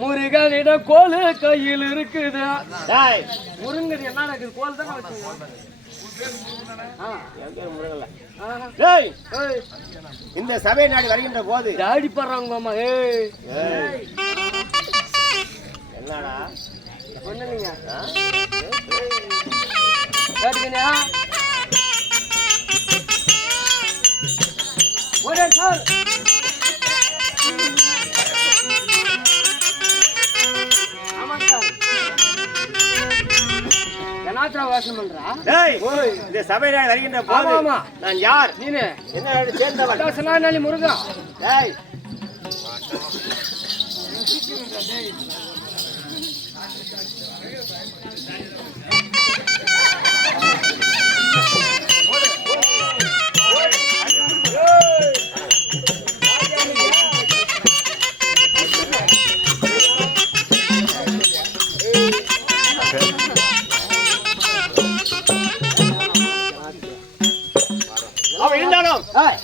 முருகனிடம் கோலு கையில் இருக்குது. முருங்கன் என்ன இருக்குது? கோல் தானே வச்சுங்க. இந்த சபை நாடி வருகின்ற போது தாடி படுறாங்க மாமா. என்னடா ஒண்ணுங்க கேட்டுக்கண்ணா ஒரே சார் வாசம் பண்றா. இந்த சபையில வருகின்ற போது நான் யார்? நீனே என்ன சேர்ந்தவன்? சனானாலி முருகா. டேய்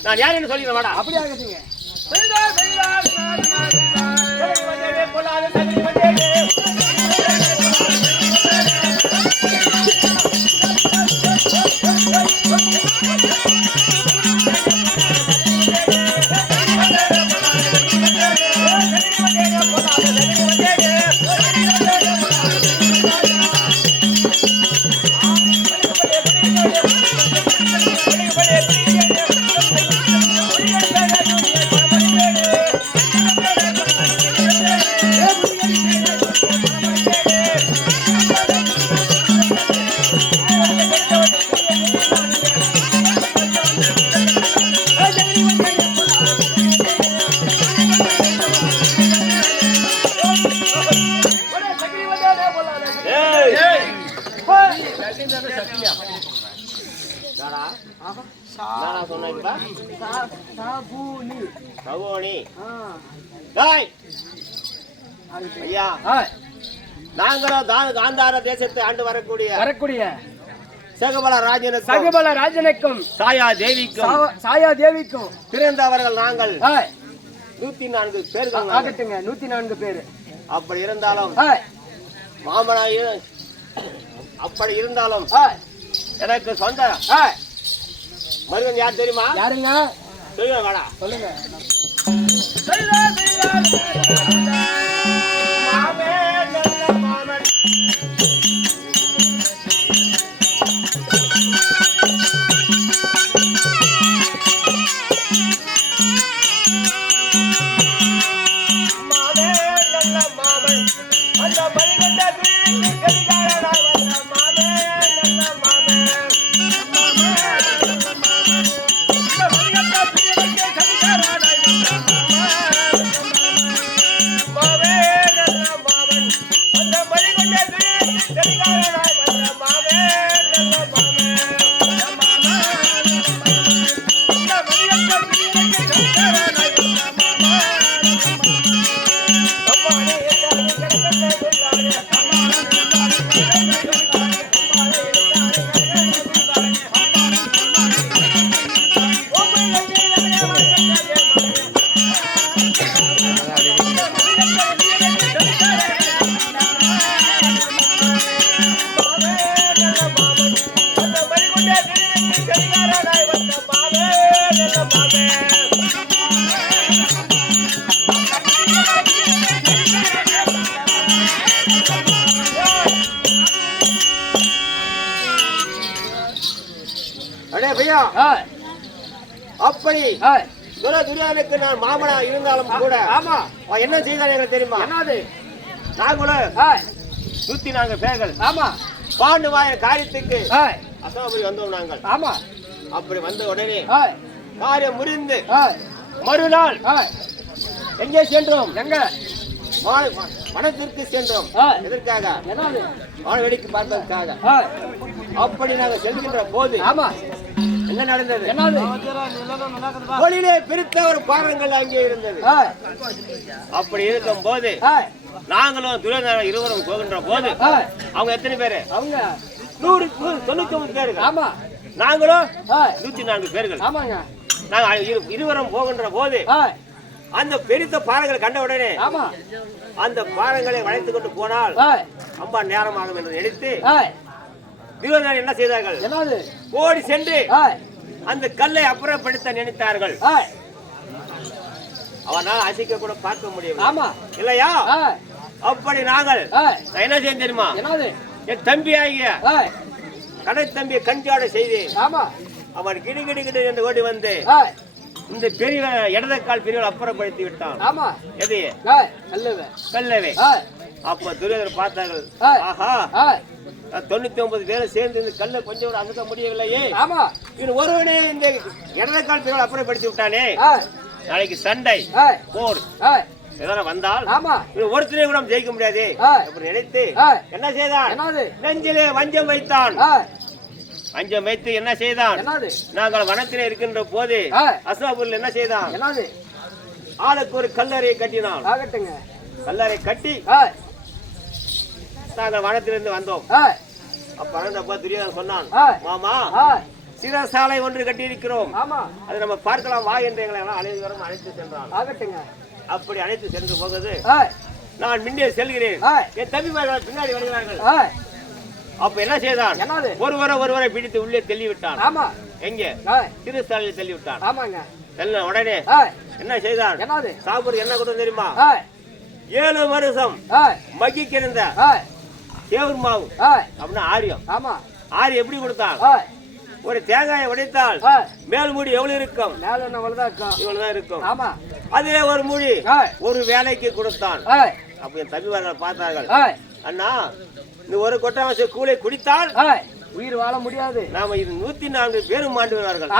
நான் யார் என்று சொல்லிடுறேன் வாடா. அப்படியே ஆகுதுங்க. காந்தார தேசத்தை ஆண்டு வரக்கூடிய சகபல ராஜனுக்கும் சாயா தேவிக்கும் பிறந்தவர்கள் நாங்கள் 104 பேர்கள் ஆகட்டுங்க. 104 பேர். அப்படி இருந்தாலும் மாமனாயும் அப்படி இருந்தாலும் எனக்கு சொந்த மருகன் யார் தெரியுமா? யாருங்க? சொல்லுங்க வாடா. சொல்லுங்க. அப்படி துரியோதனுக்கு நான் மாமனா இருந்தாலும் கூட ஆமா அவன் என்ன செய்தான் எனக்கு தெரியுமா? என்னது? நாங்களும் 104 பேர்கள் ஆமா பாண்டுவாய காரியத்துக்கு அசோகபுரி வந்தோம் நாங்கள். ஆமா அப்படி வந்த உடனே காரியம் முறிந்து மறுநாள் எங்கே சென்றோம்? எங்க? வனத்திற்கு சென்றோம். எதற்காக? என்னது? வான வேடிக்கை பார்ப்பதற்காக. அப்படி நாங்கள் செல்கின்ற போது ஆமா என்ன நடந்தது? என்னது? தொழிலே பிரித்த ஒரு பாறங்கள் அங்கே இருந்தது. அப்படி இருக்கும் போது நாங்களும் துரியோதனன் இருவரும் போகின்ற போது அவங்க எத்தனை பேரு? அவங்க 199 பேர்கள். ஆமா நாங்களும் 104 பேர்கள். ஆமாங்க. நாங்கள் இருவரும் போகின்ற போது அந்த பெரித்த பாறைகளை கண்ட உடனே ஆமா அந்த பாறைகளை வளைத்துக் கொண்டு போனால் ரொம்ப நேரமாகும் என்று நினைத்து துரியோதனன் என்ன செய்தார்கள்? என்னது? ஓடி சென்று அந்த கல்லை அப்புறப்படுத்த நினைத்தார்கள். அவனால் அசைக்க கூட பார்க்க முடியும். ஆமா இல்லையா? அப்படி நாங்கள் என்ன செய்ய தெரியுமா? என்னது? என் தம்பி ஆகிய கடை தம்பியை கஞ்சாட செய்து ஆமா அவன் கிடுகிடு என்று ஓடி வந்து இந்த பெரிய இடதுகால் பெரியவள் அப்புறப்படுத்தி விட்டான். ஆமா எது? கல்லவே. அப்ப துரியோதனர் பார்த்தார்கள், ஆஹா 99 பேரும் சேர்ந்து இந்த கல்லை கொஞ்சம் கூட அமுக்க முடியவில்லையே. ஆமா இவன் ஒருவனே இந்த இடதுகால் பெரியவள் அப்புறப்படுத்தி விட்டானே. நாளைக்கு சண்டை போர் எதனா வந்தால் ஒருத்தரே கூட ஜெயிக்க முடியாது அப்படி நினைத்து என்ன செய்தான்? நெஞ்சிலே வஞ்சம் வைத்தான். வஞ்சம் வைத்து என்ன செய்தான்? நாங்கள் வனத்திலே இருக்கின்ற போது அசோகபுரியில் என்ன செய்தான்? ஆளுக்கு ஒரு கல்லறை கட்டினான். கல்லறை கட்டி நாங்கள் வனத்திலிருந்து வந்தோம். அப்ப வந்தப்ப துரியோதனன் சொன்னான், மாமா சிறைசாலை ஒன்று கட்டி இருக்கிறோம், அதை நம்ம பார்க்கலாம் வா என்று எங்களை அனைவரும் அழைத்து சென்றான். அப்படி அழைத்து சென்று போகுது நான் முன்னே செல்கிறேன். என் தம்பிமார்கள் பின்னாடி வருகிறார்கள். அப்ப என்ன செய்தான்? ஒருவரை பிடித்து உள்ளே தள்ளி விட்டான். எங்க? சிறைசாலையில் தள்ளி விட்டான். செல்ல உடனே என்ன செய்தான்? சாப்பிடு என்ன கொடுத்து தெரியுமா? 7 வருஷம் மக்கி கிடந்த தேவர் மாவு அப்படின்னா ஆரியம். ஆரியம் எப்படி கொடுத்தான்? ஒரு தேங்காயை உடைத்தால் மேல் மூடி எவ்வளவு இருக்கும்? இவ்வளவுதான் இருக்கும். அதே ஒரு மூடி ஒரு வேலைக்கு கொடுத்தான். அப்ப என் தம்பிமார்கள் பார்த்தார்கள், அண்ணா இந்த ஒரு கொட்டாம கூலை குடித்தால் உயிர் வாழ முடியாது. நாம இது 104 பேரும் மாண்டுவார்கள்.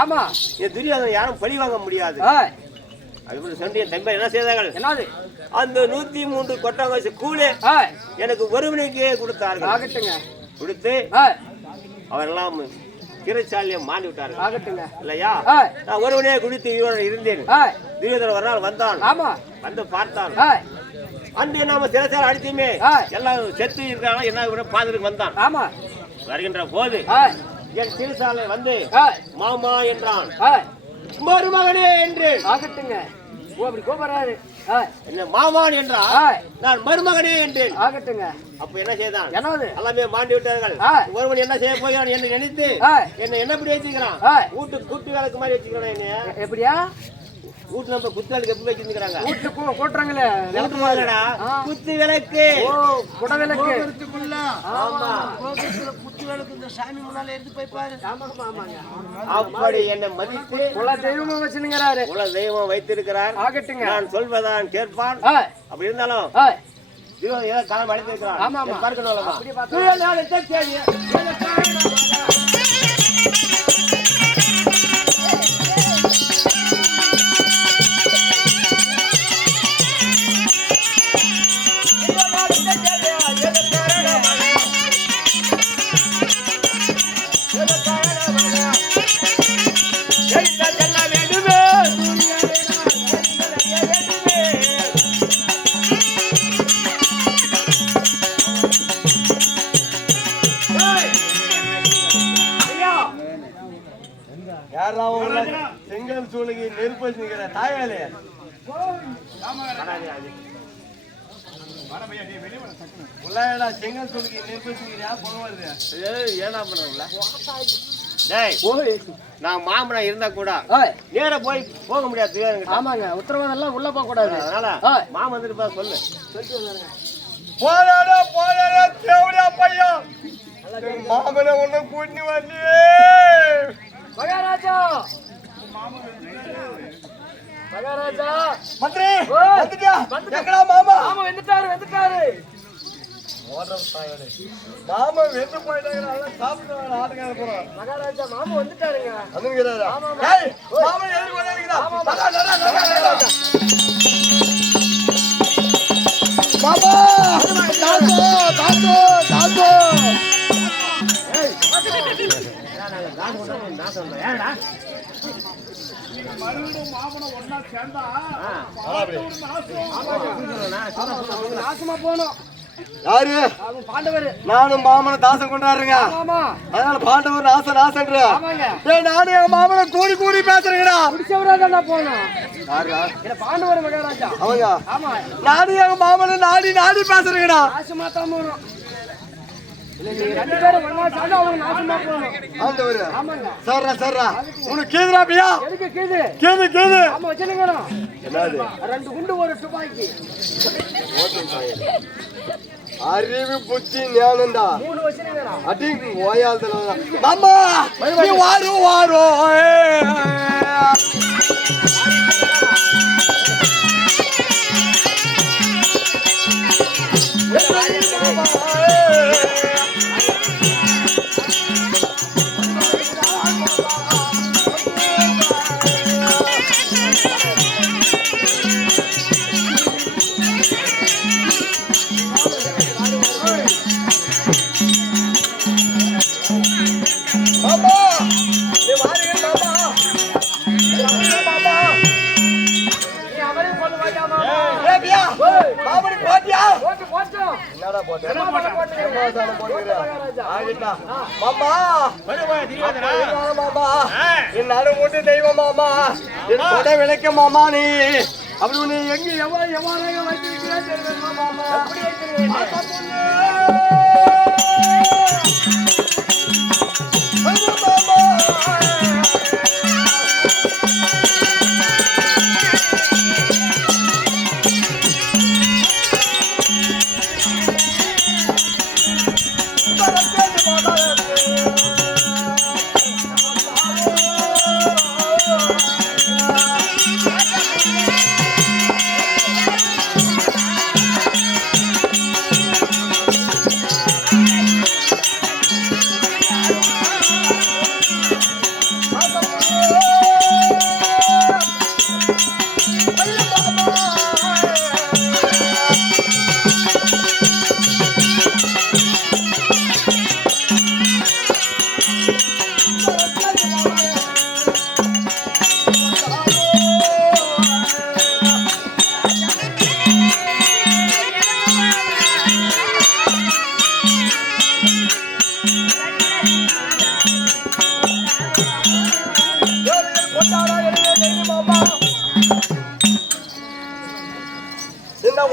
இந்த துரியோதனன் யாரும் பழி வாங்க முடியாது. அதுபோல சொல்லி என் தம்பி என்ன செய்தார்கள்? அந்த 103 கொட்டாங்க கூலை எனக்கு ஒருவனுக்கே கொடுத்தார்கள். கொடுத்து அவரெல்லாம் சிறைச்சாலையை மாண்டி விட்டார்கள். இல்லையா? நான் ஒருவனே குடித்து இருந்தேன். துரியோதனன் ஒரு நாள் வந்தான். வந்து பார்த்தான். அந்த நாம சிறைச்சாலை அடிச்சுமே எல்லாம் செத்து இருக்காங்க. என்ன பாதுகாப்பு வந்தான். வருகின்ற போது என் சிறைச்சாலை வந்து மாமா என்றான். மருமகனே என்று என்ன மாமான் என்றான். நான் மருமகனே என்றேன். அப்ப என்ன செய்தான்? எல்லாமே மாண்டி விட்டார்கள். ஒருவன் என்ன செய்ய போகிறான் என்று நினைத்து என்ன எப்படி வச்சுக்கிறான்? வீட்டு கூட்டு வேலைக்கு மாதிரி வச்சுக்கிறான். என்ன எப்படியா வீட்டு நம்ம குத்து எப்படி வச்சிருக்கிறாங்க? வீட்டு கூட்டுறாங்களே குத்து விளக்கு குட விளக்கு அப்படி என்னை மதித்து குல தெய்வம் வச்சிருக்கிறாரு. குல தெய்வம் வைத்திருக்கிறார். நான் சொல்வதான் கேட்பான். அப்படி இருந்தாலும் ஏதோ காலம் அழைத்திருக்கிறான். செங்கல் சூழகி நெருப்பு வச்சுக்கிற தாயாலே செங்கல் சூழகி நெருப்பு வச்சுக்கிறியா? ஏனா பண்ண நான் மாமனா இருந்தா கூட நேர போக முடியாது. ஆமாங்க, உத்தரவாதம் எல்லாம் உள்ள போக கூடாது. அதனால மாமன் வந்துட்டு சொல்லு. மாமனை ஒண்ணு கூட்டி வரலையே மகாராஜா. மகாராஜா மந்திரி வந்துட்டியா? எங்கடா மாமா? மாமா வந்துட்டாரு. மாமா வெந்து போயிட்டாங்க. நல்லா சாப்பிட்டு ஆட்டுக்கார போறோம். மகாராஜா மாமா வந்துட்டாருங்க. வந்துங்கறாரா? ஏய் மாமா எதுக்கு வந்தாருடா? மாமா தாத்தோ ஏய் ஏடா மறுபடியும் மாமனை ஒண்ணா சேர்ந்தா நாசமா போனோம். யாரு? பாண்டவர். நானும் மாமனை தாசம் கொண்டாடுறேங்க. அதனால பாண்டவர் நாசன்ற. நானும் என் மாமனை கூடி கூடி பேசுறேங்கடா. குடிச்சவரா போனோம். பாண்டவர் மகாராஜா அவங்க. நானும் என் மாமனை நாடி நாடி பேசுறேங்கடா. நாசமா தான் போனோம். ரெண்டு பேரும் ஒண்ணா சேர்ந்து அவங்க நாசமா போனோம். ஆண்டவர். ஆமாங்க. சர்ரா உனக்கு கேதுடா பியா? எதுக்கு கேது? கேது. ஆமா வச்சிருங்கடா. என்னது? 2 குண்டு ஒரு துப்பாக்கி. அறிவு புத்தி ஞானம்டா. 3 வச்சிருங்கடா. அடி ஓயால்தல. மாமா நீ வாரோ தெய்வம் மாமா விளக்க மாமா நீ அப்படி நீ எங்க எவ்வாறு வைத்திருக்கிறேன் மாமா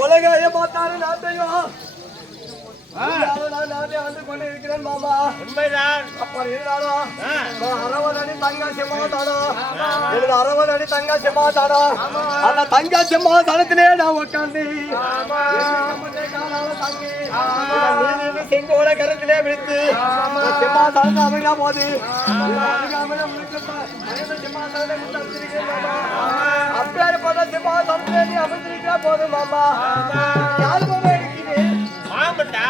உலக ஏமாத்தாரு நாட்டையும் ஆண்டு கொண்டு இருக்கிறேன் மாமா. உண்மைதான். அப்புறம் இருந்தாலும் 60 அடி தங்க செம்மாதானா எனக்கு 60 அடி தங்க செம்மாதானா அந்த தங்க செம்மாதானத்திலே நான் உட்காந்து செங்கோட கருத்திலே விழுத்து செம்மாதானம் அமையா போது அப்படியே போத செம்மாதானத்திலே நீ அமைந்திருக்கிறா போதும் மாமா. யாரு மாமா இருக்குது? மாமட்டா.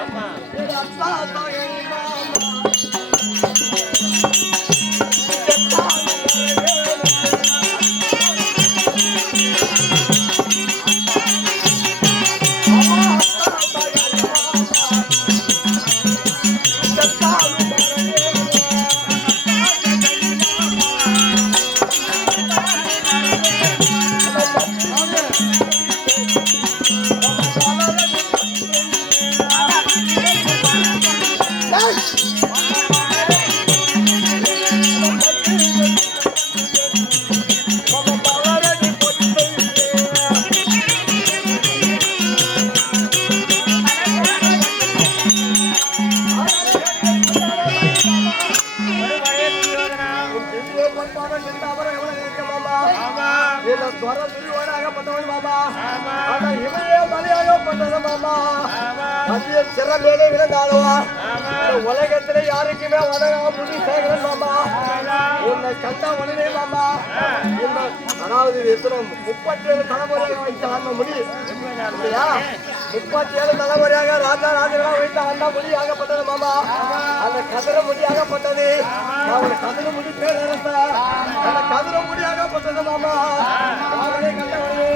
ஆமா. அத்தா அத்தா சிற மேலே விழுந்தாலும் உலகத்துல யாருக்குமே வணங்க முடி சேகரன் மாமா. உன்னை கண்டா உடனே மாமா அதாவது 37 தலைமுறையாக வைத்த அந்த முடி இல்லையா? 37 தலைமுறையாக ராஜா ராஜா வைத்த அந்த முடி ஆகப்பட்டது மாமா. அந்த கதிர முடி ஆகப்பட்டது. ஒரு கதிர முடி பேர் அந்த கதிர முடி ஆகப்பட்டது மாமா. அவனை கண்டவனே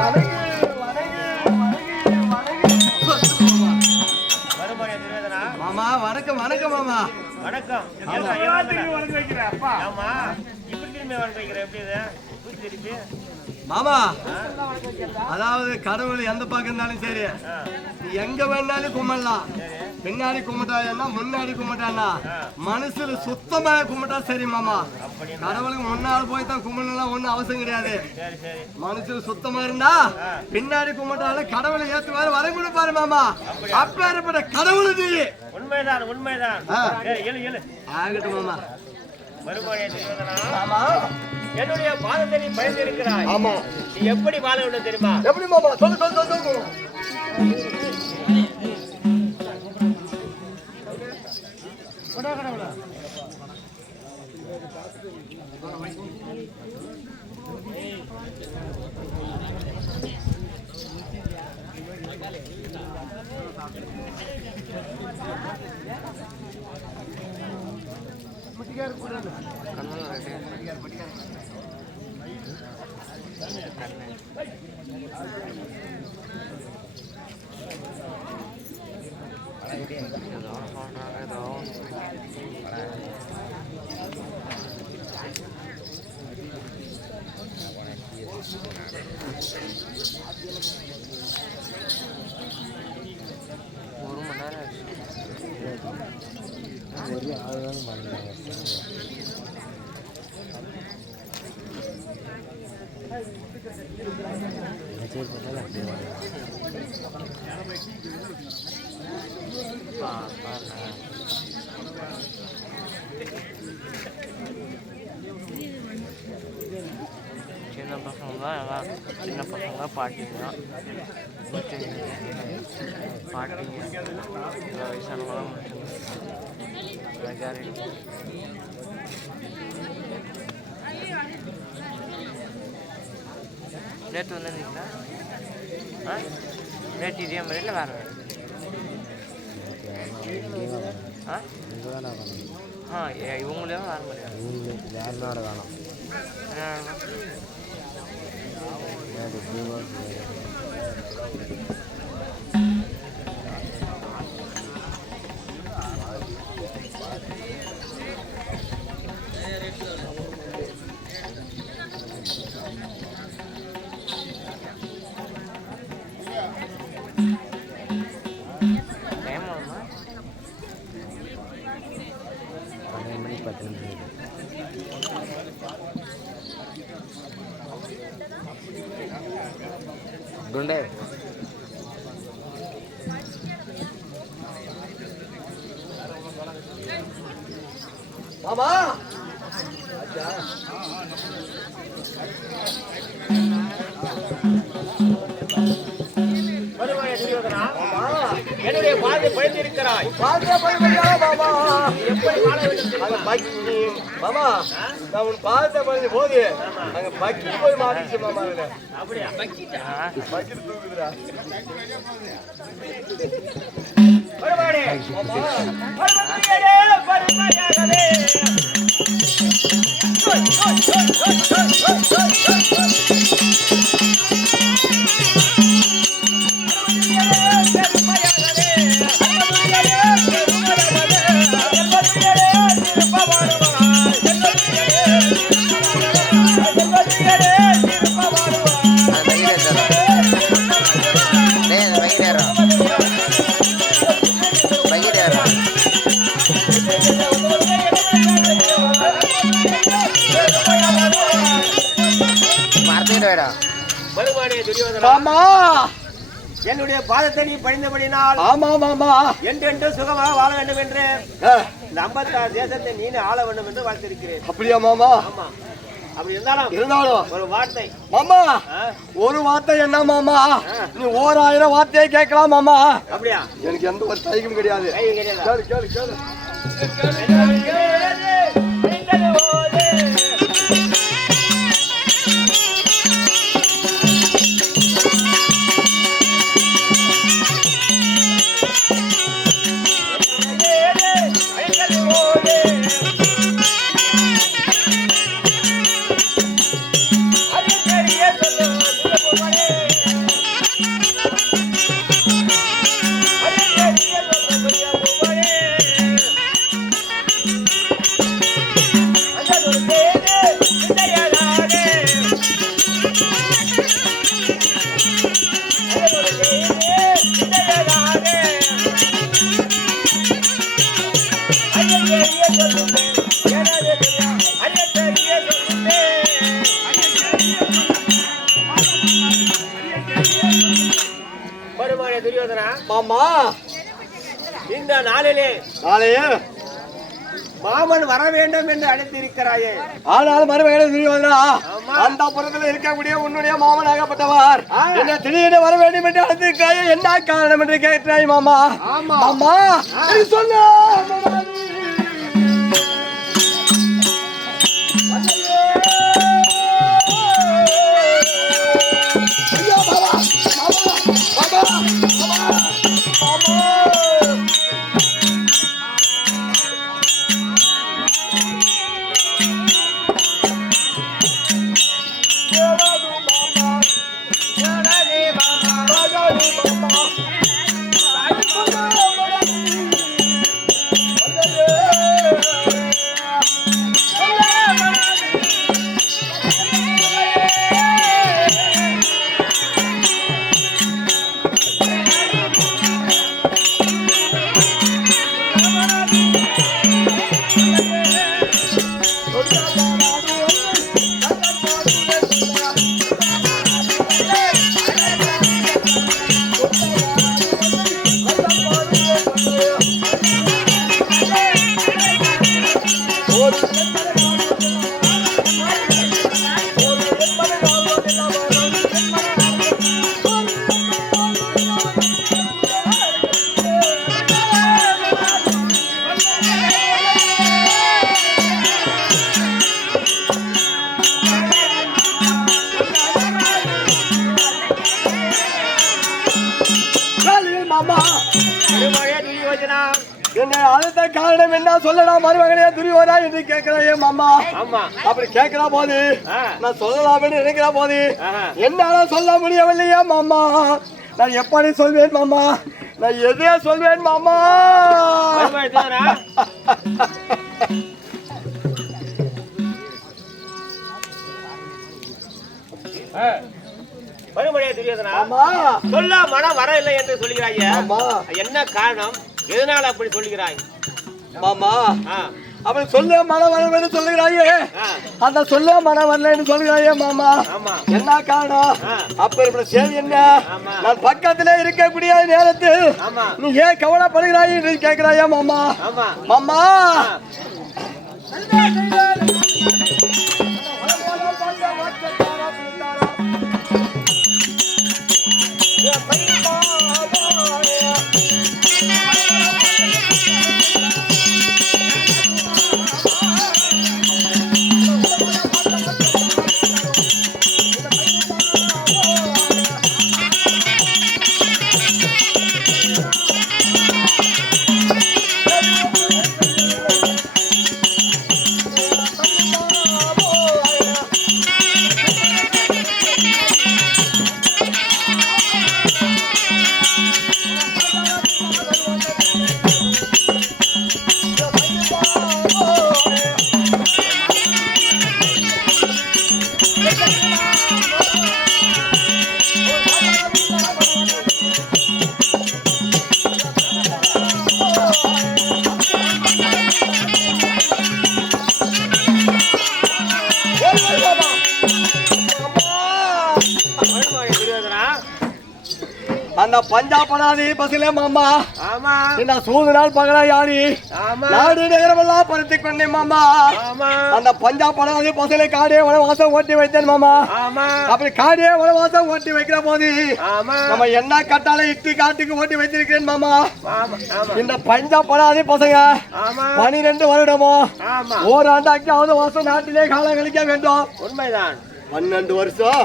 வணங்கு வணங்கு வணங்கு வணங்கு மாமா. வணக்கம் வணக்கம் மாமா. வணக்கம். வணக்கம் வைக்கிறேன் அப்பா. ஆமா இப்படி திரும்பி வணக்கம் வைக்கிறேன். எப்படி இது திருப்பி மாமா? அதாவது கடவுள் எந்த பக்கம் இருந்தாலும் சரி, எங்க வேணாலும் கும்பிடலாம். பின்னாடி கும்பிட்டானா முன்னாடி கும்பிட்டானா மனசுல சுத்தமா கும்பிட்டா சரி மாமா. கடவுளுக்கு முன்னாடி போய் தான் கும்பிடலாம் ஒண்ணும் அவசியம் கிடையாது. மனசுல சுத்தமா இருந்தா பின்னாடி கும்பிட்டாலும் கடவுளை ஏத்துவாரு வரம் கொடுப்பாரு மாமா. அப்பேற்பட்ட கடவுள் நீ. உண்மைதான் உண்மைதான். ஆகட்டும் மாமா. ஆமா என்னுடைய பாதத்தை நீ பயந்திருக்கிறாய். ஆமா. நீ எப்படி வாழ வேண்டும் தெரியுமா? எப்படி மாமா? சொல்லு சொல்லு சொல்லு. சின்ன பசங்க பாட்டிங்க பாட்டிங்க வயசானவங்களாம் முடிச்சுங்க. நேற்று வந்துருந்தீங்களா? நேற்று இதே மாதிரி இல்லை வேறு இவங்களையும் வர முடியாது. யாருனோட வேணும் గుండె மாமா. என்னுடைய பாதை பயந்திருக்கிறாய். மாமா நான் உன் பாதத்தை பயந்து போது அங்க பக்கி போய் மாறிச்சு மாமா. அப்படியா? பக்கி தூக்குதுடா. என்னுடைய பாதத்தை நீ பணிந்தபடினால் ஆமா மாமா என்றென்று சுகமாக வாழ வேண்டும் என்று இந்த 56 தேசத்தை நீ ஆள வேண்டும் என்று வாழ்த்திருக்கிறேன். அப்படியா மாமா? ஆமா. அப்படி இருந்தாலும் ஒரு வார்த்தை மாமா, ஒரு வார்த்தை என்ன மாமா, நீ 1000 வார்த்தையை கேட்கலாம் மாமா. அப்படியா? எனக்கு எந்த ஒரு தைக்கும் கிடையாது. கேளு கேளு கேளு. மாமா, இந்த நாளையே மாமன் வர வேண்டும் என்று அழைத்திருக்கிறாயே. ஆனால் மறுபடியும் அந்த புறத்தில் இருக்கக்கூடிய உன்னுடைய மாமனாகப்பட்டவர் என்ன திடீர்னு வர வேண்டும் என்று அழைத்திருக்கிறாயே, என்ன காரணம் என்று கேட்கிறாய் மாமா. மாமா சொன்ன அடுத்த காரணம் என்ன சொல்லலாம் மருமகனே துரியோதனா என்று கேட்கிறாயே மாமா. அப்படி கேட்கிற போது நான் சொல்லலாம் என்று நினைக்கிற போது என்னால சொல்ல முடியவில்லையா மாமா. நான் எப்படி சொல்வேன் மாமா, நான் எதையா சொல்வேன் மாமா. சொல்ல மனம் வர இல்லை என்று சொல்லுகிறாய், என்ன காரணம், எதனால அப்படி சொல்லுகிறாய் மாமா? அப்படி சொல்ல மனம் வரல சொல்லுகிறாயே, அந்த சொல்ல மனம் வரலன்னு சொல்லுகிறாயே மாமா. என்ன காரணம், அப்ப இப்படி செய்தி என்ன? நான் பக்கத்திலே இருக்கக்கூடிய நேரத்தில் நீ ஏன் கவலைப்படுகிறாய் என்று கேட்கிறாயா மாமா. மாமா அந்த பஞ்சாபனாதி பசிலே மாமா ஆமா இந்த சூது நாள் பகலா யாரி ஆமா நாடு நகரமெல்லாம் பருத்தி கொண்டே மாமா ஆமா அந்த பஞ்சாபனாதி பசிலே காடே வனவாசம் ஓட்டி வைத்தேன் மாமா ஆமா அப்படி காடே வனவாசம் ஓட்டி வைக்கிற போது ஆமா நம்ம என்ன கட்டால இட்டு காட்டுக்கு ஓட்டி வைத்திருக்கிறேன் மாமா ஆமா ஆமா இந்த பஞ்சாபனாதி பசங்க ஆமா 12 வருடமோ ஆமா ஓராண்டு 5வது வருஷம் நாட்டிலே காலம் கழிக்க வேண்டும் உண்மைதான் 12 வருஷம்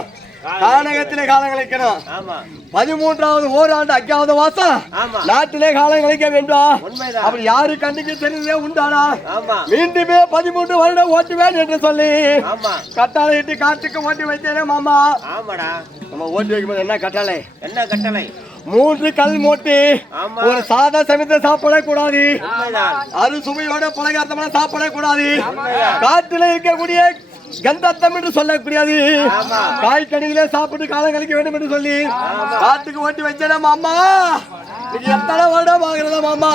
கானகத்திலே காலம் கழிக்கணும் ஆமா 13வது ஓராண்டு 5வது மாசம் ஆமா நாட்டிலே காலம் கழிக்க வேண்டும் உண்மைதான் அப்படி யாரு கண்ணுக்கு தெரிஞ்சே உண்டானா ஆமா மீண்டுமே 13 வருடம் ஓட்டுவேன் என்று சொல்லி ஆமா கட்டாளை இட்டு காட்டுக்கு ஓட்டி வைத்தேனே மாமா ஆமாடா நம்ம ஓட்டி வைக்கும்போது என்ன கட்டாளை என்ன கட்டளை 3 கல் மூட்டி ஆமா ஒரு சாதா சமைத்து சாப்பிடக்கூடாது உண்மைதான் அறுசுவையோட பலகாரத்தமான சாப்பிடக்கூடாது காட்டில இருக்கக்கூடிய கந்தத்தம் என்று சொல்லக்கூடியது காய்கனிகளே சாப்பிட்டு காலம் கழிக்க வேண்டும் என்று சொல்லி காட்டுக்கு ஓட்டி வச்சேன் மாமா இன்னைக்கு எத்தனை வருடம் ஆகுறதா மாமா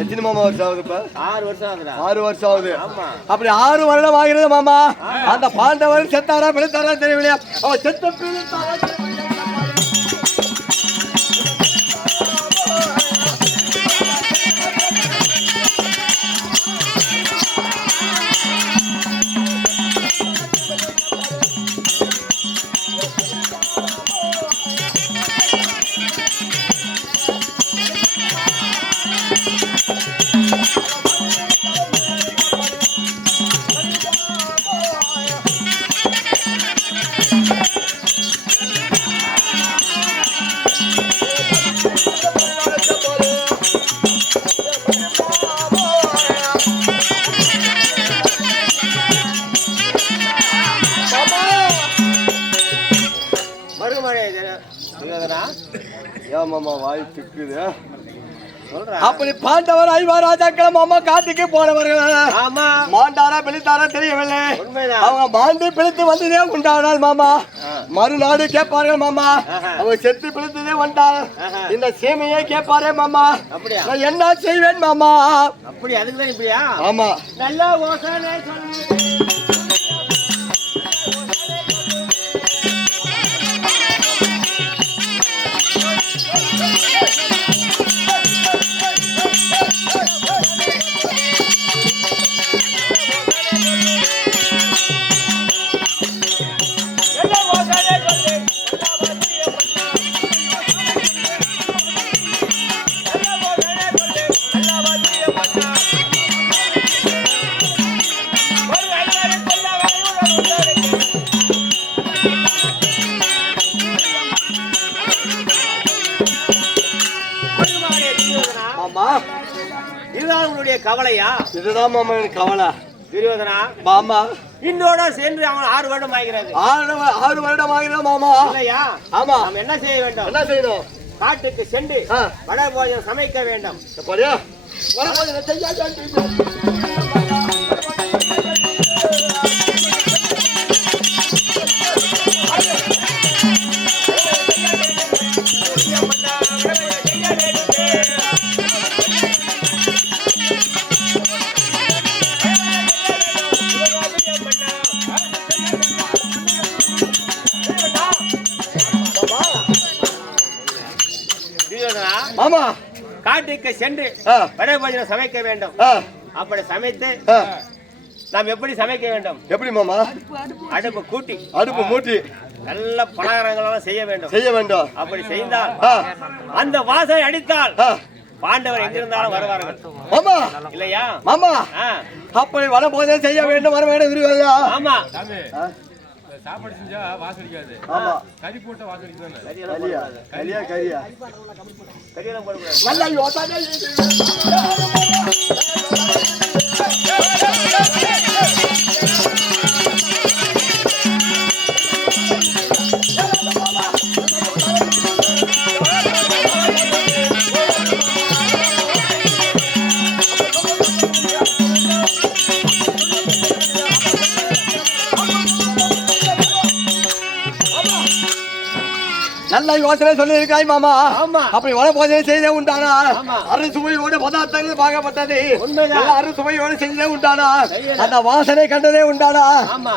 எத்தனை மாமா வருஷம் ஆகுது இப்ப 6 வருஷம் ஆகுதுடா 6 வருஷம் ஆகுது ஆமா அப்படி 6 வருடம் ஆகிறது மாமா அந்த பாண்டவர் செத்தாரா பிழைத்தாரா தெரியவில்லையா அவன் செத்த பிழைத்தாரா மாமா வாய் திக்குது அப்படி பாண்டவர் 5 ராஜாக்கள் மாமா காட்டுக்கு போனவர்கள் ஆமா மாண்டாரா பிழைத்தாரா தெரியவில்லை அவங்க மாண்டு பிழைத்து வந்ததே உண்டானால் மாமா மறுநாடு கேட்பார்கள் மாமா அவங்க செத்து பிழைத்ததே வந்தார் இந்த சீமையை கேட்பாரே மாமா நான் என்ன செய்வேன் மாமா அப்படி அதுக்குதான் இப்படியா ஆமா நல்ல யோசனை சொல்லு இதுதான் உன்னுடைய கவலையா? இதுதான் மாமா எனக்கு கவலை. துரியோதனா மாமா இன்னோட சேர்ந்து அவன் 6 வருடம் ஆகிறது. 6 வருடம் ஆகிறது மாமா. இல்லையா? ஆமா. நாம் என்ன செய்ய வேண்டும்? என்ன செய்யணும்? காட்டுக்கு சென்று வடபோஜனம் சமைக்க வேண்டும். அப்படியே வடபோஜனம் செய்ய மாமா காட்டுக்கு சென்று வடபோஜனம் சமைக்க வேண்டும். அப்படி சமைத்து நாம் எப்படி சமைக்க வேண்டும்? எப்படி மாமா? அடுப்பு மூட்டி நல்ல பலகாரங்கள் செய்ய வேண்டும். அப்படி செய்தால் அந்த வாசனை அடித்தால் பாண்டவர் எங்கிருந்தாலும் வருவார்கள். மாமா இல்லையா? மாமா அப்படி வடபோஜனம் செய்ய வேண்டும், வர வேண்டும். ஆமா. சாப்பாடு செஞ்சா வாசடிக்காது. ஆமா. கறி போட்டா வாசடிக்குதானே? கரியெல்லாம் போட கூடாது. நல்ல யோசனை. நல்ல யோசனை சொல்லி இருக்காய் மாமா. ஆமா. அப்படி வனபோஜனை செய்தே உண்டானா? ஆமா. அறுசுவையோடு பதார்த்தங்கள் பார்க்கப்பட்டது. உண்மைதான். நல்ல அறுசுவையோடு செய்தே உண்டானா? அந்த வாசனை கண்டதே உண்டானா? ஆமா.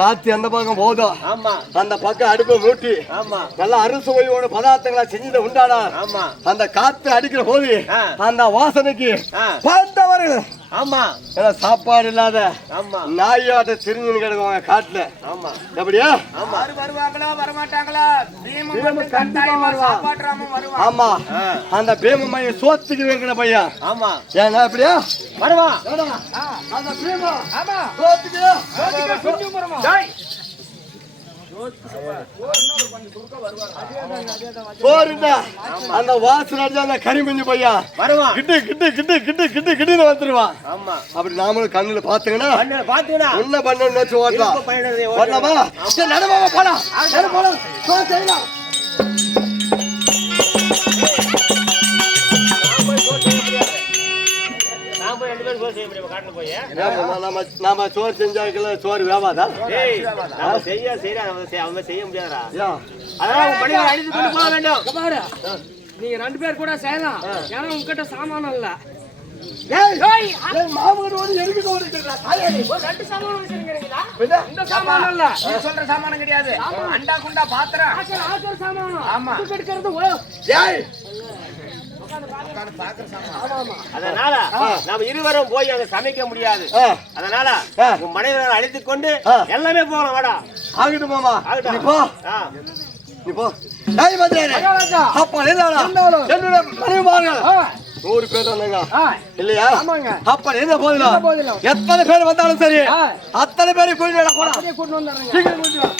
காத்து அந்த பக்கம் போதும். ஆமா. அந்த பக்கம் அடுப்பு மூட்டி ஆமா. நல்ல அறுசுவையோடு பதார்த்தங்களை செஞ்சது உண்டானா? ஆமா. அந்த காத்து அடிக்கிற போது ஆ. அந்த வாசனைக்கு ஆ. பார்த்தவர்கள் ஆமா. சாப்பாடு இல்லாத ஆமா. நாயாட்ட திரிஞ்சு கிடக்குவாங்க காட்டுல. ஆமா. எப்படியா? ஆமா. வருவாங்களா வரமாட்டாங்களா? பீமன் பீமன் வந்து கண்டிப்பா கட்டாயமா வருவான். சாப்பாடுறாம வருவான். ஆமா. ஆ. அந்த பீமமைய சோத்துக்கு வைக்கிற பையன். ஆமா. ஏன்னா எப்படியா? வருவான். அந்த பீமம் ஆமா. சோத்துக்கு சோத்துக்கு குஞ்சு வருமா? போருந்தா அந்த வாசனை அடிச்சா அந்த கரிமஞ்சு பையன் வருவான். கிட்டு கிட்டு கிட்டு கிட்டு கிட்டு கிட்டுன்னு வந்துருவான். ஆமா. அப்படி நாமளும் கண்ணுல பாத்துங்கன்னா கண்ணுல பாத்தீங்கன்னா என்ன பண்ணணும்னு வச்சு ஓட்டலாம். இருப்பு பயணத்தை வரலாமா? சரி நடமாமா போலாம். சரி போலாம். செய்யலாம். நான் போய் 2 பேரும் சோறு செய்ய முடியுமா காட்டுல போய்? நாம சோறு செஞ்சாக்கல சோறு வேவாதா? டேய், நாம செய்ய அவன் செய்ய முடியாதுடா. யா. அதனால உன் பணிகளை அழித்து கொண்டு போக வேண்டும். இங்க பாரு. நீங்க 2 பேர் கூட செய்யலாம். ஏன்னா உங்ககிட்ட சாமானம் இல்ல. ஏய் ஏய், ஏய் மாமூர் ஓடி எதுக்கு ஓடிட்டடா? தாயாடி. ஒரு 2 சாமானம் வச்சிருக்கீங்களா? என்ன? இந்த சாமானம் இல்ல. நீ சொல்ற சாமானம் கிடையாது. அண்டா குண்டா பாத்திரம். ஆச்சர் சாமானம். ஆமா. இது எடுக்கிறது ஏய் அதனால நாம இருவரும் போய் அங்க சமைக்க முடியாது. அதனால உன் மனைவியை அழைத்துக் கொண்டு எல்லாமே போகலாம். வாடா. ஆகட்டும் மாமா. ஆகட்டும். நீ போ. ஆ. நீ போ. டேய் மந்திரே. அப்பா என்னடா? என்னோட மனைவிமார்கள் 100 பேர் வந்தாங்க. இல்லையா? அப்ப என்ன போதில? எத்தனை பேர் வந்தாலும் சரி அத்தனை பேரை கூட்டிட்டு போடா. கூட்டிட்டு வந்துடுறேன். சீக்கிரம் கூட்டிட்டு வா.